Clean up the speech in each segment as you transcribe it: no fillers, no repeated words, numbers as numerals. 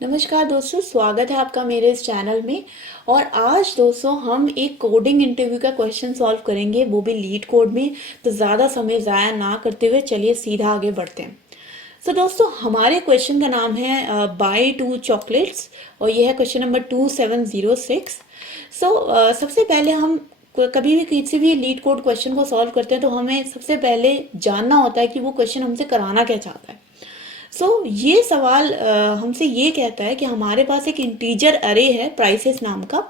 नमस्कार दोस्तों, स्वागत है आपका मेरे इस चैनल में। और आज दोस्तों हम एक कोडिंग इंटरव्यू का क्वेश्चन सॉल्व करेंगे, वो भी लीड कोड में। तो ज़्यादा समय ज़ाया ना करते हुए चलिए सीधा आगे बढ़ते हैं। दोस्तों हमारे क्वेश्चन का नाम है बाय टू चॉकलेट्स, और यह है क्वेश्चन नंबर 2706। सबसे पहले हम कभी भी किसी भी लीड कोड क्वेश्चन को सॉल्व करते हैं तो हमें सबसे पहले जानना होता है कि वो क्वेश्चन हमसे कराना क्या चाहता है। ये सवाल हमसे ये कहता है कि हमारे पास एक इंटीजर अरे है प्राइसेस नाम का,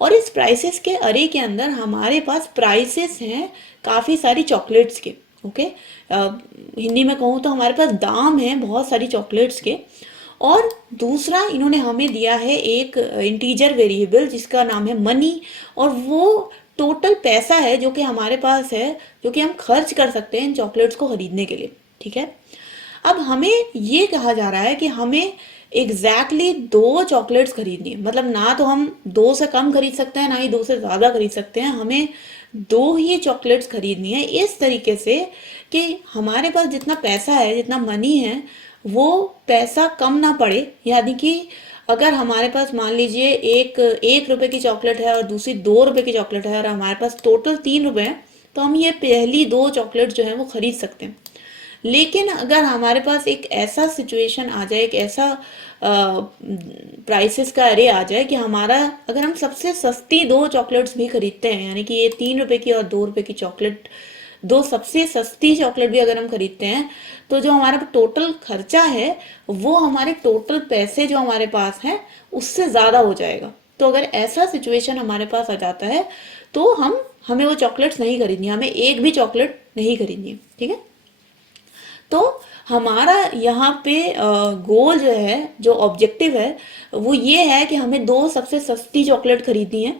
और इस प्राइसेस के अरे के अंदर हमारे पास प्राइसेस हैं काफ़ी सारी चॉकलेट्स के। ओके, हिंदी में कहूँ तो हमारे पास दाम है बहुत सारी चॉकलेट्स के। और दूसरा इन्होंने हमें दिया है एक इंटीजर वेरिएबल जिसका नाम है मनी, और वो टोटल पैसा है जो कि हमारे पास है, जो कि हम खर्च कर सकते हैं इन चॉकलेट्स को खरीदने के लिए। ठीक है, अब हमें ये कहा जा रहा है कि हमें दो चॉकलेट्स खरीदनी है। मतलब ना तो हम दो से कम खरीद सकते हैं, ना ही दो से ज़्यादा खरीद सकते हैं। हमें दो ही चॉकलेट्स खरीदनी है इस तरीके से कि हमारे पास जितना पैसा है, जितना मनी है, वो पैसा कम ना पड़े। यानी कि अगर हमारे पास मान लीजिए एक रुपए की चॉकलेट है और दूसरी 2 रुपए की चॉकलेट है और हमारे पास टोटल 3 रुपए है, तो हम ये पहली दो चॉकलेट जो है वो खरीद सकते हैं। लेकिन अगर हमारे पास एक ऐसा सिचुएशन आ जाए, एक ऐसा प्राइसेस का अरे आ जाए कि हमारा अगर हम सबसे सस्ती दो चॉकलेट्स भी खरीदते हैं, यानी कि ये 3 रुपए की और 2 रुपए की चॉकलेट, दो सबसे सस्ती चॉकलेट भी अगर हम खरीदते हैं, तो जो हमारा टोटल खर्चा है वो हमारे टोटल पैसे जो हमारे पास हैं उससे ज़्यादा हो जाएगा। तो अगर ऐसा सिचुएशन हमारे पास आ जाता है तो हमें वो चॉकलेट्स नहीं खरीदनी, हमें एक भी चॉकलेट नहीं खरीदनी। ठीक है, तो हमारा यहाँ पे गोल जो है, जो ऑब्जेक्टिव है, वो ये है कि हमें दो सबसे सस्ती चॉकलेट खरीदनी है।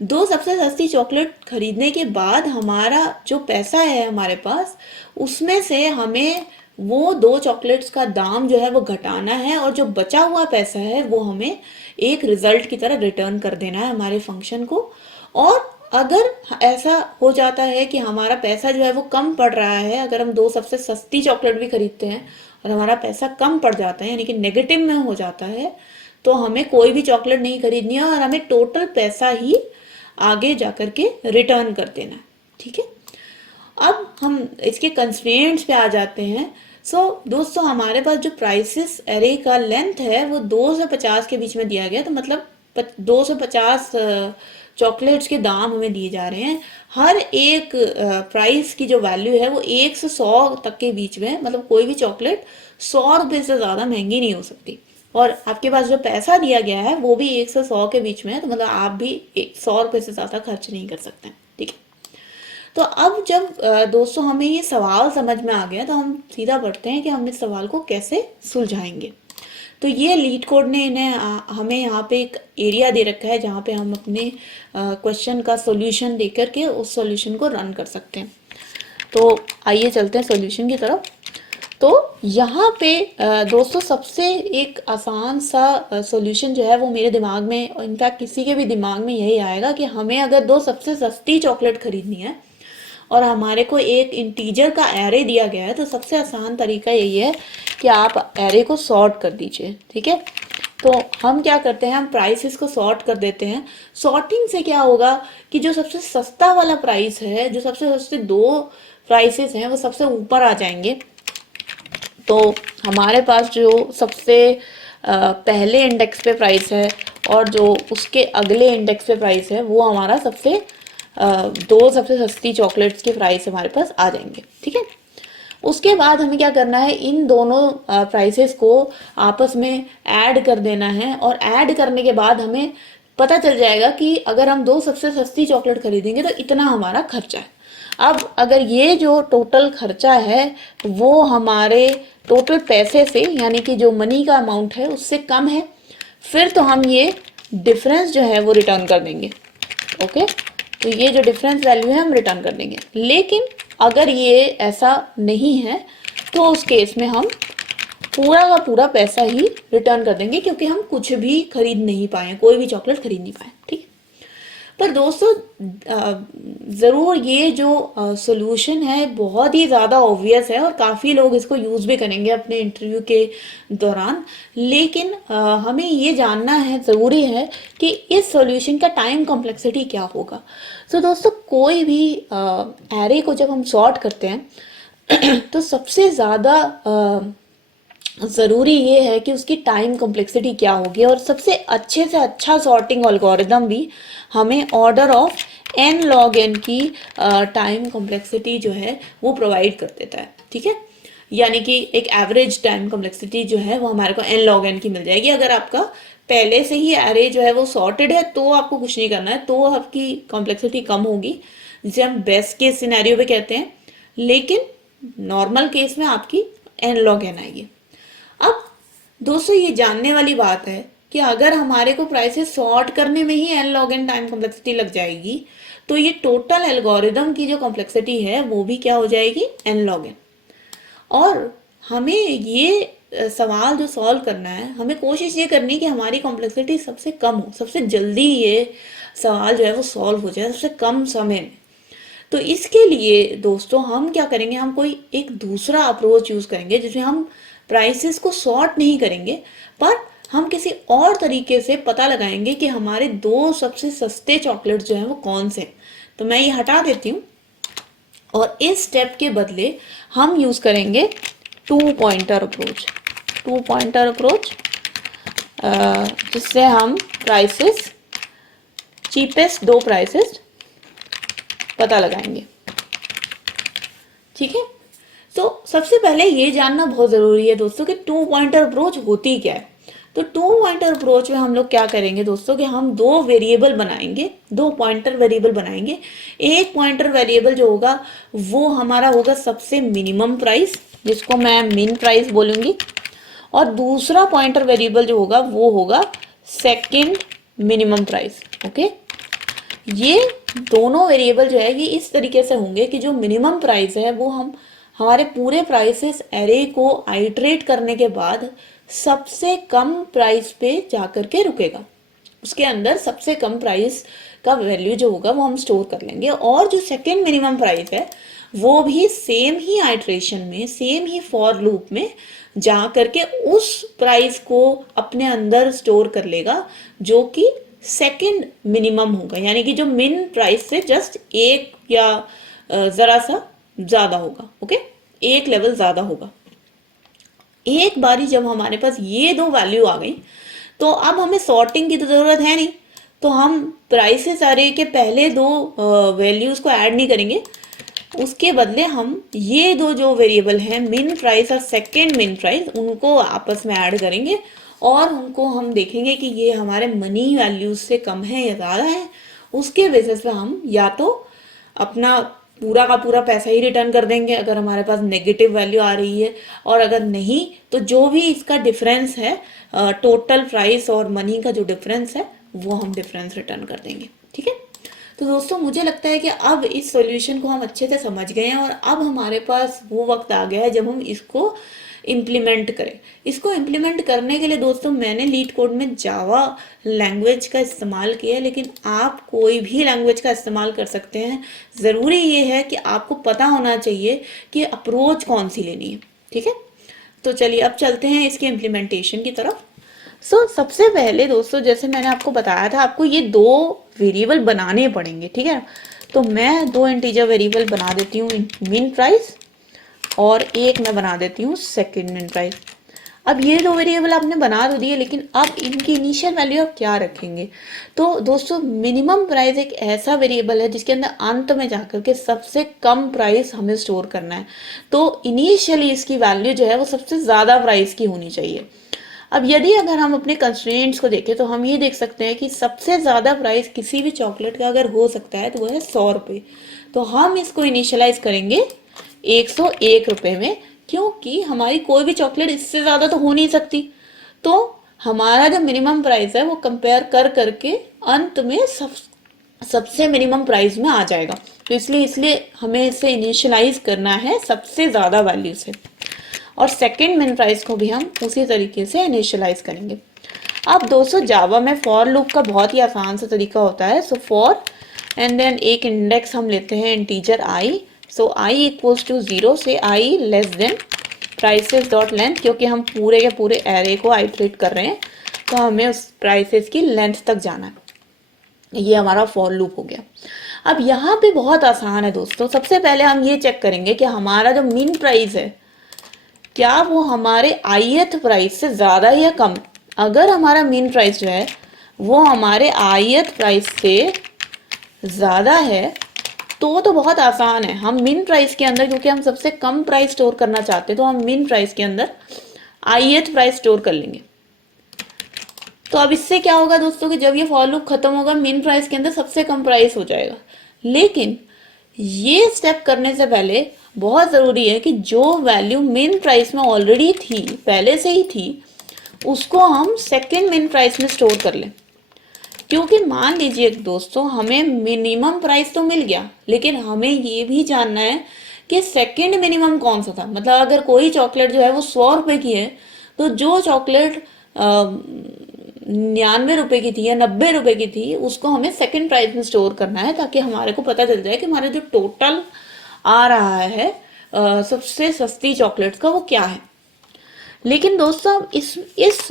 दो सबसे सस्ती चॉकलेट खरीदने के बाद हमारा जो पैसा है हमारे पास, उसमें से हमें वो दो चॉकलेट्स का दाम जो है वो घटाना है, और जो बचा हुआ पैसा है वो हमें एक रिजल्ट की तरह रिटर्न कर देना है हमारे फंक्शन को। और अगर ऐसा हो जाता है कि हमारा पैसा जो है वो कम पड़ रहा है, अगर हम दो सबसे सस्ती चॉकलेट भी खरीदते हैं और हमारा पैसा कम पड़ जाता है, यानी कि नेगेटिव में हो जाता है, तो हमें कोई भी चॉकलेट नहीं खरीदनी है और हमें टोटल पैसा ही आगे जाकर के रिटर्न कर देना है। ठीक है, अब हम इसके कंस्ट्रेंट्स पे आ जाते हैं। दोस्तों हमारे पास जो प्राइसेस एरे का लेंथ है वो 2 से 50 के बीच में दिया गया, तो मतलब 2 से 50 चॉकलेट्स के दाम हमें दिए जा रहे हैं। हर एक प्राइस की जो वैल्यू है वो 1 से 100 तक के बीच में, मतलब कोई भी चॉकलेट 100 रुपये से ज़्यादा महंगी नहीं हो सकती। और आपके पास जो पैसा दिया गया है वो भी 1 से 100 के बीच में है, तो मतलब आप भी 100 रुपये से ज़्यादा खर्च नहीं कर सकते। ठीक है, तो अब जब दोस्तों हमें ये सवाल समझ में आ गया तो हम सीधा बढ़ते हैं कि हम इस सवाल को कैसे सुलझाएंगे। तो ये लीड कोड ने हमें यहाँ पे एक एरिया दे रखा है जहाँ पे हम अपने क्वेश्चन का सॉल्यूशन दे करके उस सॉल्यूशन को रन कर सकते हैं। तो आइए चलते हैं सॉल्यूशन की तरफ। तो यहाँ पे दोस्तों सबसे एक आसान सा सॉल्यूशन जो है वो मेरे दिमाग में, इनफैक्ट किसी के भी दिमाग में यही आएगा कि हमें अगर दो सबसे सस्ती चॉकलेट खरीदनी है और हमारे को एक इंटीजर का एरे दिया गया है, तो सबसे आसान तरीका यही है कि आप एरे को सॉर्ट कर दीजिए। ठीक है, तो हम क्या करते हैं, हम प्राइसेस को सॉर्ट कर देते हैं। सॉर्टिंग से क्या होगा कि जो सबसे सस्ता वाला प्राइस है, जो सबसे सस्ते दो प्राइसेस हैं, वो सबसे ऊपर आ जाएंगे। तो हमारे पास जो सबसे पहले इंडेक्स पे प्राइस है और जो उसके अगले इंडेक्स पे प्राइस है, वो हमारा दो सबसे सस्ती चॉकलेट्स के प्राइस हमारे पास आ जाएंगे। ठीक है, उसके बाद हमें क्या करना है, इन दोनों प्राइसेस को आपस में ऐड कर देना है, और ऐड करने के बाद हमें पता चल जाएगा कि अगर हम दो सबसे सस्ती चॉकलेट खरीदेंगे तो इतना हमारा खर्चा है। अब अगर ये जो टोटल खर्चा है वो हमारे टोटल पैसे से, यानी कि जो मनी का अमाउंट है उससे कम है, फिर तो हम ये डिफरेंस जो है वो रिटर्न कर देंगे। ओके, तो ये जो डिफरेंस वैल्यू है हम रिटर्न कर देंगे। लेकिन अगर ये ऐसा नहीं है तो उस केस में हम पूरा का पूरा पैसा ही रिटर्न कर देंगे, क्योंकि हम कुछ भी खरीद नहीं पाए, कोई भी चॉकलेट खरीद नहीं पाए। ठीक, पर दोस्तों ज़रूर ये जो सॉल्यूशन है बहुत ही ज़्यादा ऑब्वियस है और काफ़ी लोग इसको यूज़ भी करेंगे अपने इंटरव्यू के दौरान, लेकिन हमें ये जानना है, ज़रूरी है कि इस सॉल्यूशन का टाइम कॉम्प्लेक्सिटी क्या होगा। तो दोस्तों कोई भी एरे को जब हम सॉर्ट करते हैं तो सबसे ज़्यादा ज़रूरी ये है कि उसकी टाइम कॉम्प्लेक्सिटी क्या होगी, और सबसे अच्छे से अच्छा सॉर्टिंग एल्गोरिदम भी हमें order of n log n की टाइम कॉम्प्लेक्सिटी जो है वो प्रोवाइड कर देता है। ठीक है, यानी कि एक एवरेज टाइम कॉम्प्लेक्सिटी जो है वो हमारे को n log n की मिल जाएगी। अगर आपका पहले से ही एरे जो है वो सॉर्टेड है तो आपको कुछ नहीं करना है, तो आपकी कॉम्प्लेक्सिटी कम होगी, जिसे हम बेस्ट केस सिनेरियो पे कहते हैं, लेकिन नॉर्मल केस में आपकी n log n आएगी। अब दोस्तों ये जानने वाली बात है कि अगर हमारे को प्राइसेस सॉर्ट करने में ही n log n time complexity लग जाएगी, तो ये टोटल एल्गोरिदम की जो कॉम्प्लेक्सिटी है वो भी क्या हो जाएगी, n log n। और हमें ये सवाल जो सॉल्व करना है, हमें कोशिश ये करनी है कि हमारी कॉम्प्लेक्सिटी सबसे कम हो, सबसे जल्दी ये सवाल जो है वो सॉल्व हो जाए सबसे कम समय में। तो इसके लिए दोस्तों हम क्या करेंगे, हम कोई एक दूसरा अप्रोच यूज़ करेंगे जिसमें हम प्राइसेस को सॉर्ट नहीं करेंगे, पर हम किसी और तरीके से पता लगाएंगे कि हमारे दो सबसे सस्ते चॉकलेट जो हैं वो कौन से हैं। तो मैं ये हटा देती हूँ और इस स्टेप के बदले हम यूज़ करेंगे 2 पॉइंटर अप्रोच। 2 पॉइंटर अप्रोच जिससे हम प्राइसेस, चीपेस्ट 2 प्राइसेस पता लगाएंगे। ठीक है, तो सबसे पहले ये जानना बहुत ज़रूरी है दोस्तों कि 2 पॉइंटर अप्रोच होती क्या है। तो 2 पॉइंटर अप्रोच में हम लोग क्या करेंगे दोस्तों कि हम 2 वेरिएबल बनाएंगे, 2 पॉइंटर वेरिएबल बनाएंगे। एक पॉइंटर वेरिएबल जो होगा वो हमारा होगा सबसे मिनिमम प्राइस, जिसको मैं मिन प्राइस बोलूँगी, और दूसरा पॉइंटर वेरिएबल जो होगा वो होगा सेकेंड मिनिमम प्राइस। ओके, ये दोनों वेरिएबल जो है ये इस तरीके से होंगे कि जो मिनिमम प्राइस है वो हम हमारे पूरे प्राइसेस एरे को आइटरेट करने के बाद सबसे कम प्राइस पे जाकर के रुकेगा। उसके अंदर सबसे कम प्राइस का वैल्यू जो होगा वो हम स्टोर कर लेंगे, और जो सेकेंड मिनिमम प्राइस है वो भी सेम ही आइटरेशन में, सेम ही फॉर लूप में जा करके उस प्राइस को अपने अंदर स्टोर कर लेगा जो कि सेकेंड मिनिमम होगा, यानी कि जो मिन प्राइस से जस्ट एक या ज़रा सा ज़्यादा होगा। ओके, एक लेवल ज़्यादा होगा। एक बारी जब हमारे पास ये 2 वैल्यू आ गई तो अब हमें सॉर्टिंग की तो ज़रूरत है नहीं, तो हम प्राइसेस एरे के पहले 2 वैल्यूज़ को ऐड नहीं करेंगे, उसके बदले हम ये 2 जो वेरिएबल हैं मिन प्राइस और सेकेंड मिन प्राइस उनको आपस में ऐड करेंगे, और उनको हम देखेंगे कि ये हमारे मनी वैल्यूज से कम है या ज़्यादा है। उसके बेसिस पे हम या तो अपना पूरा का पूरा पैसा ही रिटर्न कर देंगे अगर हमारे पास नेगेटिव वैल्यू आ रही है, और अगर नहीं तो जो भी इसका डिफरेंस है, टोटल प्राइस और मनी का जो डिफरेंस है वो हम डिफरेंस रिटर्न कर देंगे। ठीक है, तो दोस्तों मुझे लगता है कि अब इस सॉल्यूशन को हम अच्छे से समझ गए हैं, और अब हमारे पास वो वक्त आ गया है जब हम इसको इम्प्लीमेंट करें। इसको इम्प्लीमेंट करने के लिए दोस्तों मैंने लीड कोड में जावा लैंग्वेज का इस्तेमाल किया है, लेकिन आप कोई भी लैंग्वेज का इस्तेमाल कर सकते हैं। ज़रूरी ये है कि आपको पता होना चाहिए कि अप्रोच कौन सी लेनी है। ठीक है, तो चलिए अब चलते हैं इसके इम्प्लीमेंटेशन की तरफ। सबसे पहले दोस्तों जैसे मैंने आपको बताया था, आपको ये 2 वेरिएबल बनाने पड़ेंगे। ठीक है, तो मैं 2 इंटीजर वेरिएबल बना देती हूँ, मिन प्राइस, और एक मैं बना देती हूँ सेकेंड मिन प्राइस। अब ये 2 वेरिएबल आपने बना तो दिए, लेकिन अब इनकी इनिशियल वैल्यू आप क्या रखेंगे। तो दोस्तों मिनिमम प्राइस एक ऐसा वेरिएबल है जिसके अंदर अंत में जाकर के सबसे कम प्राइस हमें स्टोर करना है, तो इनिशियली इसकी वैल्यू जो है वो सबसे ज़्यादा प्राइस की होनी चाहिए। अब यदि अगर हम अपने कंस्ट्रेंट्स को देखें तो हम ये देख सकते हैं कि सबसे ज़्यादा प्राइस किसी भी चॉकलेट का अगर हो सकता है तो वो है 100 रुपये। तो हम इसको इनिशियलाइज करेंगे 101 रुपये में, क्योंकि हमारी कोई भी चॉकलेट इससे ज़्यादा तो हो नहीं सकती। तो हमारा जो मिनिमम प्राइस है वो कंपेयर कर करके अंत में सबसे मिनिमम प्राइस में आ जाएगा। तो इसलिए हमें इसे इनिशियलाइज करना है सबसे ज़्यादा वैल्यू से, और सेकेंड मिन प्राइस को भी हम उसी तरीके से इनिशियलाइज करेंगे। अब दोस्तों जावा में फॉर लूप का बहुत ही आसान सा तरीका होता है। फॉर एंड देन एक इंडेक्स हम लेते हैं integer I, so I equals to 0 से I less than prices dot length, क्योंकि हम पूरे के पूरे एरे को आइटरेट कर रहे हैं तो हमें उस प्राइसेस की लेंथ तक जाना है। ये हमारा फॉर लूप हो गया। अब यहाँ पे बहुत आसान है दोस्तों, सबसे पहले हम ये चेक करेंगे कि हमारा जो मीन प्राइस है क्या वो हमारे ith प्राइस से ज़्यादा या कम। अगर हमारा मीन प्राइस जो है वो हमारे ith प्राइस से ज़्यादा है तो बहुत आसान है। हम मीन प्राइस के अंदर, क्योंकि हम सबसे कम प्राइस स्टोर करना चाहते हैं, तो हम मीन प्राइस के अंदर ith प्राइस स्टोर कर लेंगे। तो अब इससे क्या होगा दोस्तों कि जब ये फॉर लूप खत्म होगा मीन प्राइस के अंदर सबसे कम प्राइस हो जाएगा। लेकिन ये स्टेप करने से पहले बहुत ज़रूरी है कि जो वैल्यू मीन प्राइस में ऑलरेडी थी, पहले से ही थी, उसको हम सेकेंड मीन प्राइस में स्टोर कर लें। क्योंकि मान लीजिए दोस्तों हमें मिनिमम प्राइस तो मिल गया, लेकिन हमें ये भी जानना है कि सेकेंड मिनिमम कौन सा था। मतलब अगर कोई चॉकलेट जो है वो 100 रुपए की है, तो जो चॉकलेट 99 रुपए की थी या 90 रुपए की थी, उसको हमें सेकेंड प्राइस में स्टोर करना है, ताकि हमारे को पता चल जाए कि हमारा जो टोटल आ रहा है सबसे सस्ती चॉकलेट्स का वो क्या है। लेकिन दोस्तों इस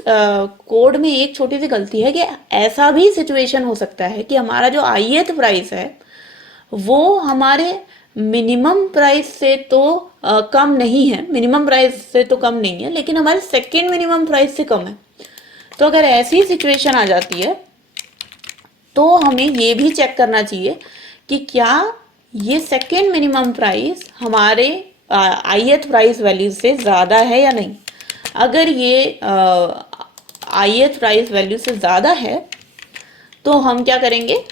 कोड में एक छोटी सी गलती है कि ऐसा भी सिचुएशन हो सकता है कि हमारा जो ith प्राइस है वो हमारे मिनिमम प्राइस से तो कम नहीं है, मिनिमम प्राइस से तो कम नहीं है, लेकिन हमारे सेकेंड मिनिमम प्राइस से कम है। तो अगर ऐसी सिचुएशन आ जाती है तो हमें ये भी चेक करना चाहिए कि क्या ये सेकेंड मिनिमम प्राइस हमारे ith प्राइस वैल्यू से ज़्यादा है या नहीं। अगर ये ith प्राइस वैल्यू से ज़्यादा है तो हम क्या करेंगे,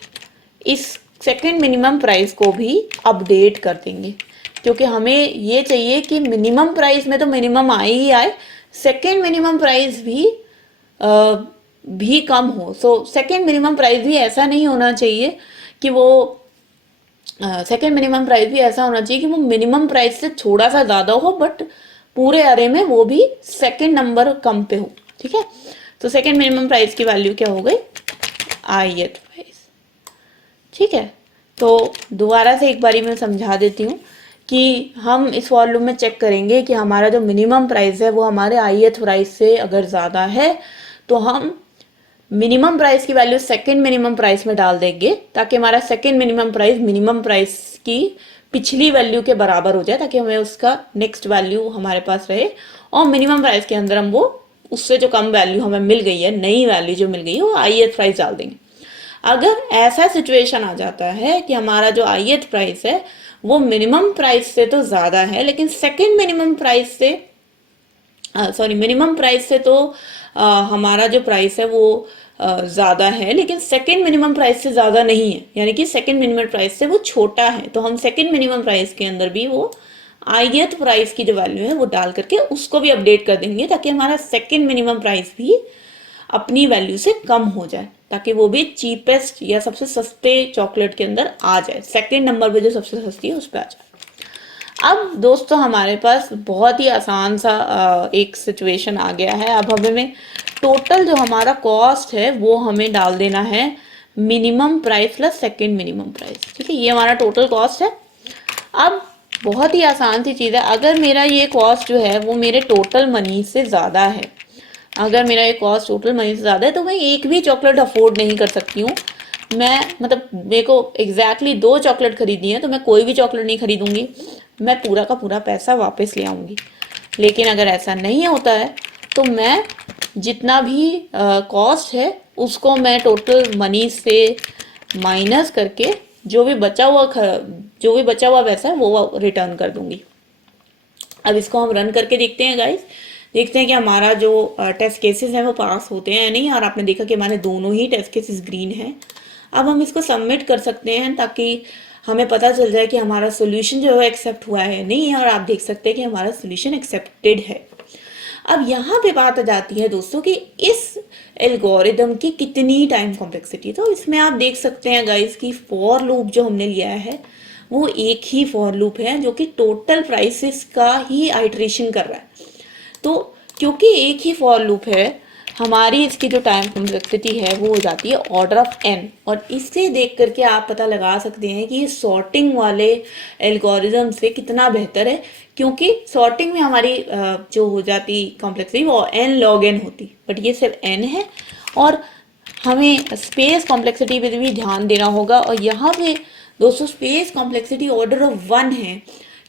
इस सेकेंड मिनिमम प्राइस को भी अपडेट कर देंगे, क्योंकि हमें ये चाहिए कि मिनिमम प्राइस में तो मिनिमम आए ही आए, सेकेंड मिनिमम प्राइस भी कम हो। सो सेकेंड मिनिमम प्राइस भी ऐसा नहीं होना चाहिए कि वो सेकेंड मिनिमम प्राइस भी ऐसा होना चाहिए कि वो मिनिमम प्राइस से थोड़ा सा ज़्यादा हो, बट पूरे अरे में वो भी सेकेंड नंबर कम पे हो। ठीक है, तो सेकेंड मिनिमम प्राइस की वैल्यू क्या हो गई, ith प्राइस। ठीक है, तो दोबारा से एक बारी मैं समझा देती हूँ कि हम इस फॉर लूप में चेक करेंगे कि हमारा जो मिनिमम प्राइस है वो हमारे ith प्राइस से अगर ज़्यादा है तो हम मिनिमम प्राइस की वैल्यू सेकेंड मिनिमम प्राइस में डाल देंगे, ताकि हमारा second minimum price minimum price की पिछली वैल्यू के बराबर हो जाए, ताकि हमें उसका नेक्स्ट वैल्यू हमारे पास रहे, और मिनिमम प्राइस के अंदर हम वो उससे जो कम वैल्यू हमें मिल गई है, नई वैल्यू जो मिल गई है, वो ith प्राइस डाल देंगे। अगर ऐसा सिचुएशन आ जाता है कि हमारा जो ith प्राइस है वो मिनिमम प्राइस से तो ज़्यादा है, लेकिन सेकेंड मिनिमम प्राइस से मिनिमम प्राइस से तो हमारा जो प्राइस है वो ज़्यादा है, लेकिन सेकेंड मिनिमम प्राइस से ज़्यादा नहीं है, यानी कि सेकेंड मिनिमम प्राइस से वो छोटा है, तो हम सेकेंड मिनिमम प्राइस के अंदर भी वो ith प्राइस की जो वैल्यू है वो डाल करके उसको भी अपडेट कर देंगे, ताकि हमारा सेकेंड मिनिमम प्राइस भी अपनी वैल्यू से कम हो जाए, ताकि वो भी चीपेस्ट या सबसे सस्ते चॉकलेट के अंदर आ जाए, सेकेंड नंबर पे जो सबसे सस्ती है उस पर आ जाए। अब दोस्तों हमारे पास बहुत ही आसान सा एक सिचुएशन आ गया है। अब हमें टोटल जो हमारा कॉस्ट है वो हमें डाल देना है minimum price plus second minimum price. ठीक है, ये हमारा टोटल कॉस्ट है। अब बहुत ही आसान सी चीज़ है, अगर मेरा ये कॉस्ट जो है वो मेरे टोटल मनी से ज़्यादा है, अगर मेरा ये कॉस्ट टोटल मनी से ज़्यादा है तो मैं एक भी चॉकलेट अफोर्ड नहीं कर सकती हूँ। मैं मतलब मेरे को एग्जैक्टली 2 चॉकलेट खरीदनी है तो मैं कोई भी चॉकलेट नहीं खरीदूंगी, मैं पूरा का पूरा पैसा वापस ले आऊँगी। लेकिन अगर ऐसा नहीं होता है तो मैं जितना भी कॉस्ट है उसको मैं टोटल मनी से माइनस करके जो भी बचा हुआ पैसा है वो रिटर्न कर दूंगी। अब इसको हम रन करके देखते हैं गाइस, देखते हैं कि हमारा जो टेस्ट केसेस हैं वो पास होते हैं या नहीं। और आपने देखा कि हमारे दोनों ही टेस्ट केसेस ग्रीन हैं। अब हम इसको सबमिट कर सकते हैं ताकि हमें पता चल जाए कि हमारा सोल्यूशन जो है एक्सेप्ट हुआ है या नहीं है, और आप देख सकते हैं कि हमारा सोल्यूशन एक्सेप्टेड है। अब यहाँ पे बात आ जाती है दोस्तों कि इस एल्गोरिदम की कितनी टाइम कॉम्प्लेक्सिटी। तो इसमें आप देख सकते हैं गाइस कि फॉर लूप जो हमने लिया है वो एक ही फॉर लूप है जो कि टोटल प्राइसेस का ही आइटरेशन कर रहा है। तो क्योंकि एक ही फॉर लूप है हमारी इसकी जो टाइम कॉम्प्लेक्सिटी है वो हो जाती है ऑर्डर ऑफ n। और इससे देख करके आप पता लगा सकते हैं कि ये सॉर्टिंग वाले एल्गोरिज्म से कितना बेहतर है, क्योंकि सॉर्टिंग में हमारी जो हो जाती कॉम्प्लेक्सिटी वो n log n होती, बट ये सिर्फ n है। और हमें स्पेस कॉम्प्लेक्सिटी पे भी ध्यान देना होगा। और यहाँ पे दोस्तों स्पेस कॉम्प्लेक्सिटी ऑर्डर ऑफ 1 है,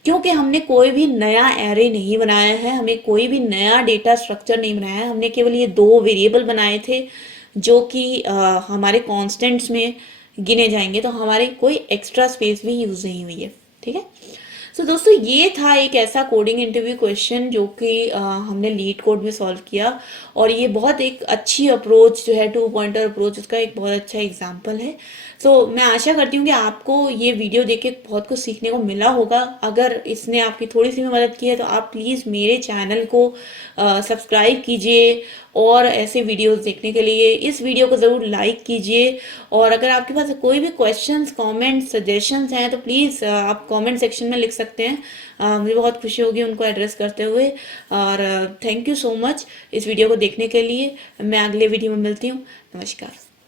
क्योंकि हमने कोई भी नया एरे नहीं बनाया है, हमें कोई भी नया डेटा स्ट्रक्चर नहीं बनाया है, हमने केवल ये 2 वेरिएबल बनाए थे जो कि हमारे कॉन्स्टेंट्स में गिने जाएंगे, तो हमारी कोई एक्स्ट्रा स्पेस भी यूज नहीं हुई है। ठीक है, तो दोस्तों ये था एक ऐसा कोडिंग इंटरव्यू क्वेश्चन जो कि हमने लीड कोड में सॉल्व किया, और ये बहुत एक अच्छी अप्रोच जो है 2 पॉइंटर अप्रोच, उसका एक बहुत अच्छा एग्जाम्पल है। तो मैं आशा करती हूँ कि आपको ये वीडियो देख के बहुत कुछ सीखने को मिला होगा। अगर इसने आपकी थोड़ी सी भी मदद की है तो आप प्लीज़ मेरे चैनल को सब्सक्राइब कीजिए, और ऐसे वीडियोस देखने के लिए इस वीडियो को ज़रूर लाइक कीजिए। और अगर आपके पास कोई भी क्वेश्चंस, कमेंट्स, सजेशंस हैं तो प्लीज़ आप कमेंट सेक्शन में लिख सकते हैं। मुझे बहुत खुशी होगी उनको एड्रेस करते हुए। और थैंक यू सो मच इस वीडियो को देखने के लिए। मैं अगले वीडियो में मिलती हूँ। नमस्कार।